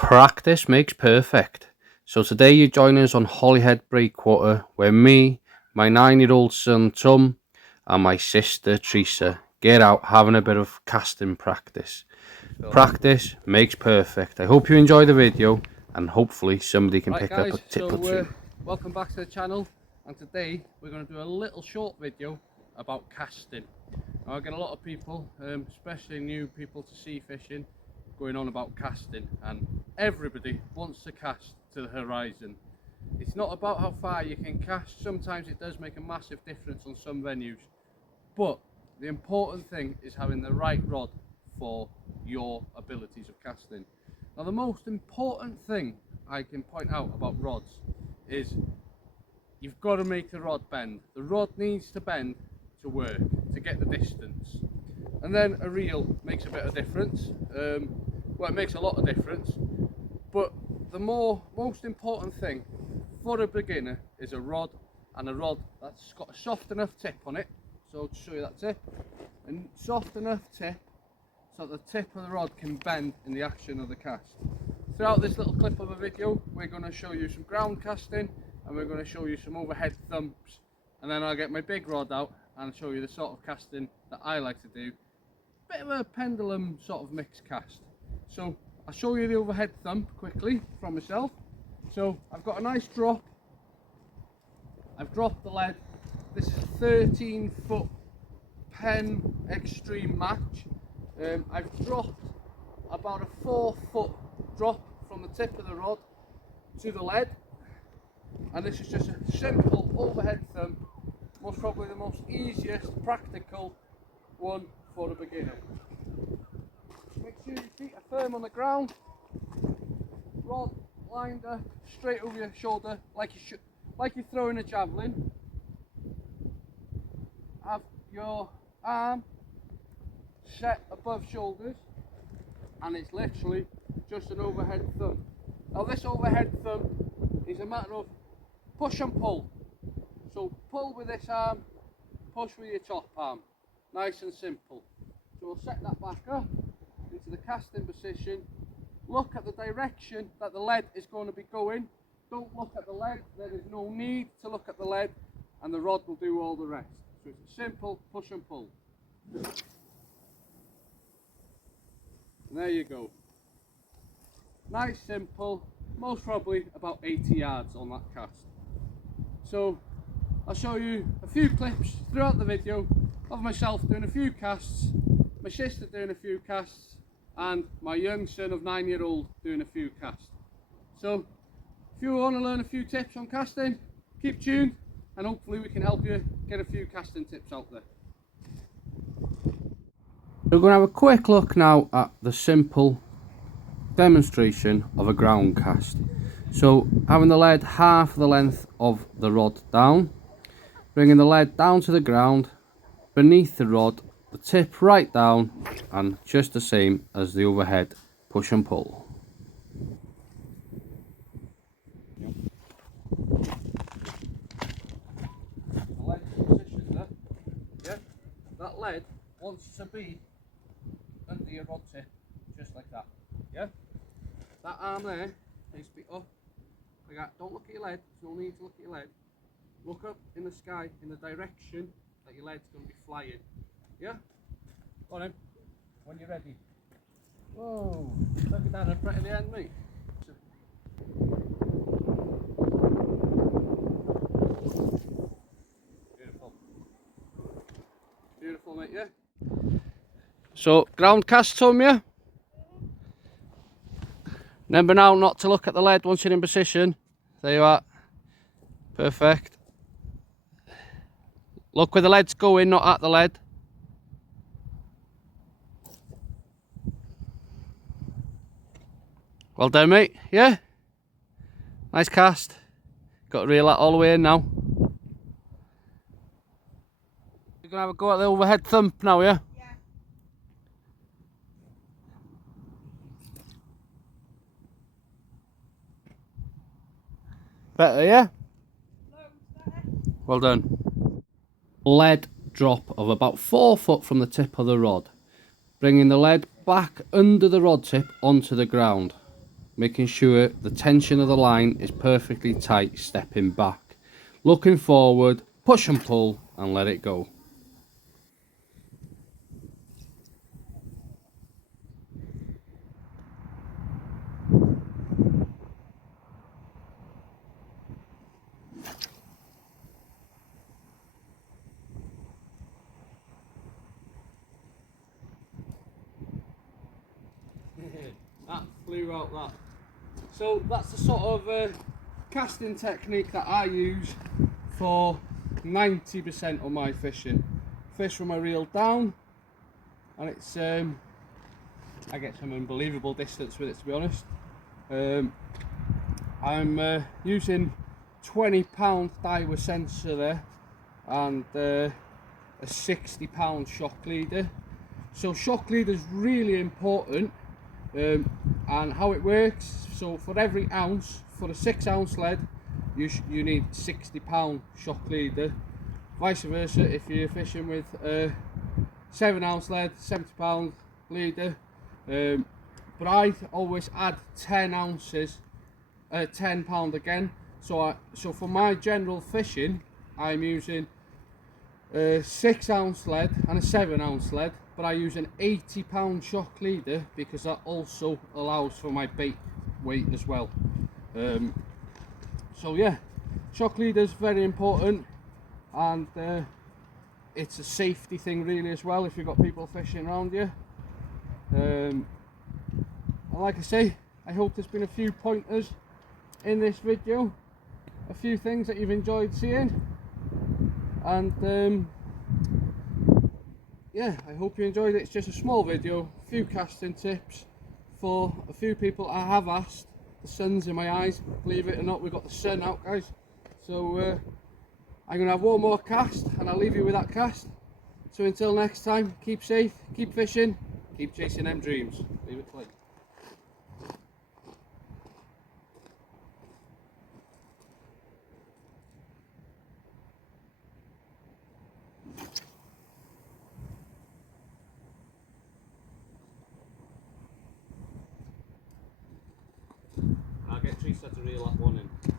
Practice makes perfect. So today you're joining us on Holyhead Breakwater, where me, my 9-year-old son Tom, and my sister Teresa get out having a bit of casting practice. Practice makes perfect. I hope you enjoy the video, and hopefully somebody can pick up a tip or two. Welcome back to the channel, and today we're going to do a little short video about casting. Now, I get a lot of people, especially new people to sea fishing, going on about casting, and everybody wants to cast to the horizon. It's not about how far you can cast. Sometimes it does make a massive difference on some venues, but the important thing is having the right rod for your abilities of casting. Now, the most important thing I can point out about rods is you've got to make the rod bend. The rod needs to bend to work, to get the distance. And then a reel makes a bit of difference. Well, it makes a lot of difference, but the most important thing for a beginner is a rod, and a rod that's got a soft enough tip on it. So to show you that tip, a soft enough tip so that the tip of the rod can bend in the action of the cast. Throughout this little clip of a video, we're going to show you some ground casting, and we're going to show you some overhead thumps, and then I'll get my big rod out and show you the sort of casting that I like to do. Bit of a pendulum sort of mixed cast. So I'll show you the overhead thump quickly from myself. So I've got a nice drop. I've dropped the lead. This is a 13-foot Penn Extreme match. I've dropped about a 4-foot drop from the tip of the rod to the lead, and this is just a simple overhead thump, most probably the most easiest practical one for a beginner. Make sure your feet are firm on the ground, rod lined up straight over your shoulder like you're throwing a javelin. Have your arm set above shoulders, and it's literally just an overhead thump. Now, this overhead thump is a matter of push and pull. So pull with this arm, push with your top arm. Nice and simple. So we'll set that back up into the casting position. Look at the direction that the lead is going to be going. Don't look at the lead. There is no need to look at the lead, and the rod will do all the rest. So it's a simple push and pull. And there you go. Nice, simple, most probably about 80 yards on that cast. So I'll show you a few clips throughout the video of myself doing a few casts, my sister doing a few casts, and my young son of 9-year-old doing a few casts. So if you want to learn a few tips on casting, keep tuned, and hopefully we can help you get a few casting tips out there. We're going to have a quick look now at the simple demonstration of a ground cast. So having the lead half the length of the rod down, bringing the lead down to the ground, beneath the rod, the tip right down, and just the same as the overhead push and pull. The lead position there, yeah, that lead wants to be under your rod tip, just like that, yeah? That arm there needs to be up, like that. Don't look at your lead, there's no need to look at your lead. Look up in the sky, in the direction that your lead's going to be flying, yeah? Go on then, when you're ready. Whoa, look at that, up right at the end, mate. Beautiful. Beautiful, mate, yeah? So, ground cast, Tom, yeah? Remember now not to look at the lead once you're in position. There you are. Perfect. Look where the lead's going, not at the lead. Well done, mate. Yeah? Nice cast. Got to reel that all the way in now. You're going to have a go at the overhead thump now, yeah? Better, yeah? Well done. Lead drop of about 4 foot from the tip of the rod, bringing the lead back under the rod tip onto the ground. making sure the tension of the line is perfectly tight, stepping back. Looking forward, push and pull and let it go. That flew out that. So that's the sort of casting technique that I use for 90% of my fishing. Fish from a reel down, and it's I get some unbelievable distance with it, to be honest. I'm using 20-pound Daiwa sensor there, and a 60-pound shock leader. So shock leader is really important, and how it works. So for every ounce, for a 6-ounce lead, you need 60-pound shock leader. Vice versa, if you're fishing with a 7-ounce lead, 70-pound leader. But I always add 10 ounces, 10 pound again. So for my general fishing, I'm using a 6-ounce lead and a 7-ounce lead, but I use an 80-pound shock leader because that also allows for my bait weight as well. So yeah, shock leader is very important, and it's a safety thing really as well if you've got people fishing around you. And like I say, I hope there's been a few pointers in this video, a few things that you've enjoyed seeing, and yeah, I hope you enjoyed it. It's just a small video, a few casting tips for a few people I have asked. The sun's in my eyes, believe it or not, we've got the sun out, guys. So I'm going to have one more cast, and I'll leave you with that cast. So until next time, keep safe, keep fishing, keep chasing them dreams. Leave it play. I'll get Teresa to reel that one in.